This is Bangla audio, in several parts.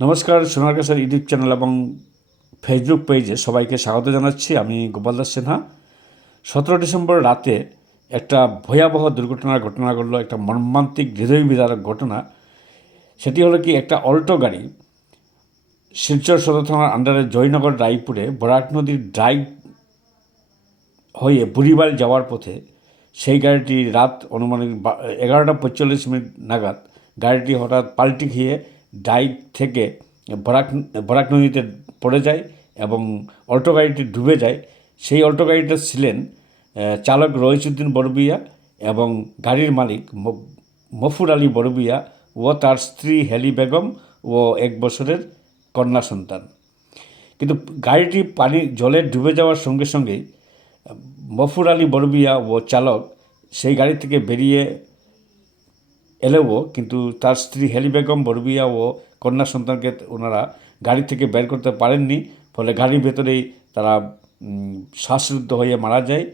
নমস্কার সোনার কাছের ইউটিউব চ্যানেল এবং ফেসবুক পেজে সবাইকে স্বাগত জানাচ্ছি। আমি গোপাল দাস সিনহা। সতেরো ডিসেম্বর রাতে একটা ভয়াবহ দুর্ঘটনার ঘটনা ঘটলো, একটা মর্মান্তিক হৃদয় বিদারক ঘটনা। সেটি হলো কি, একটা অল্টো গাড়ি শিলচর সদর থানার আন্ডারে জয়নগর রায়পুরে বরাক নদীর ড্রাইভ হয়ে বুড়িবাল যাওয়ার পথে সেই গাড়িটি রাত অনুমানিক এগারোটা পঁয়তাল্লিশ মিনিট নাগাদ গাড়িটি হঠাৎ পাল্টি খেয়ে ডাইক থেকে বরাক বরাক নদীতে পড়ে যায় এবং অল্টো গাড়িটি ডুবে যায়। সেই অল্টো গাড়িটা ছিলেন চালক রইসুদ্দিন বড়বিয়া এবং গাড়ির মালিক মফুর আলী বড়বিয়া ও তার স্ত্রী হেলি বেগম ও এক বছরের কন্যা সন্তান। কিন্তু গাড়িটি পানি, জলে ডুবে যাওয়ার সঙ্গে সঙ্গেই মফুর আলী বড়বিয়া ও চালক সেই গাড়ি থেকে বেরিয়ে এলেও কিন্তু তার স্ত্রী হেলি বেগম বড়বিয়া ও কন্যা সন্তানকে ওনারা গাড়ি থেকে বের করতে পারেননি, ফলে গাড়ির ভেতরেই তারা শ্বাসরুদ্ধ হয়ে মারা যায়।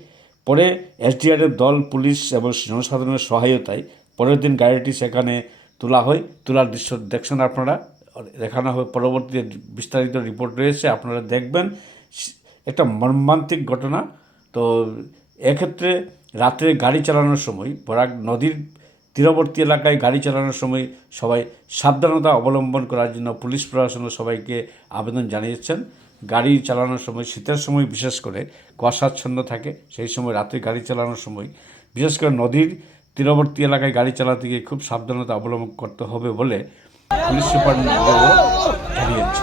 পরে এসডিআরের দল, পুলিশ এবং জনসাধারণের সহায়তায় পরের দিন গাড়িটি সেখানে তোলা হয়। তোলার দৃশ্য দেখছেন আপনারা? দেখানো হবে। পরবর্তীতে বিস্তারিত রিপোর্ট রয়েছে, আপনারা দেখবেন। একটা মর্মান্তিক ঘটনা। তো এক্ষেত্রে রাত্রে গাড়ি চালানোর সময় বরাক নদীর তীরবর্তী এলাকায় গাড়ি চালানোর সময় সবাই সাবধানতা অবলম্বন করার জন্য পুলিশ প্রশাসন সবাইকে আবেদন জানিয়েছেন। গাড়ি চালানোর সময়, শীতের সময় বিশেষ করে কুয়াশাচ্ছন্ন থাকে, সেই সময় রাত্রে গাড়ি চালানোর সময়, বিশেষ করে নদীর তীরবর্তী এলাকায় গাড়ি চালাতে গিয়ে খুব সাবধানতা অবলম্বন করতে হবে বলে পুলিশ সুপার জানিয়েছে।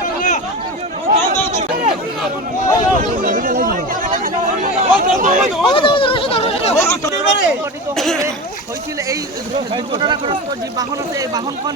হৈছিল এই দুৰ্ঘটনাগ্ৰস্ত যি বাহন আছে এই বাহনখন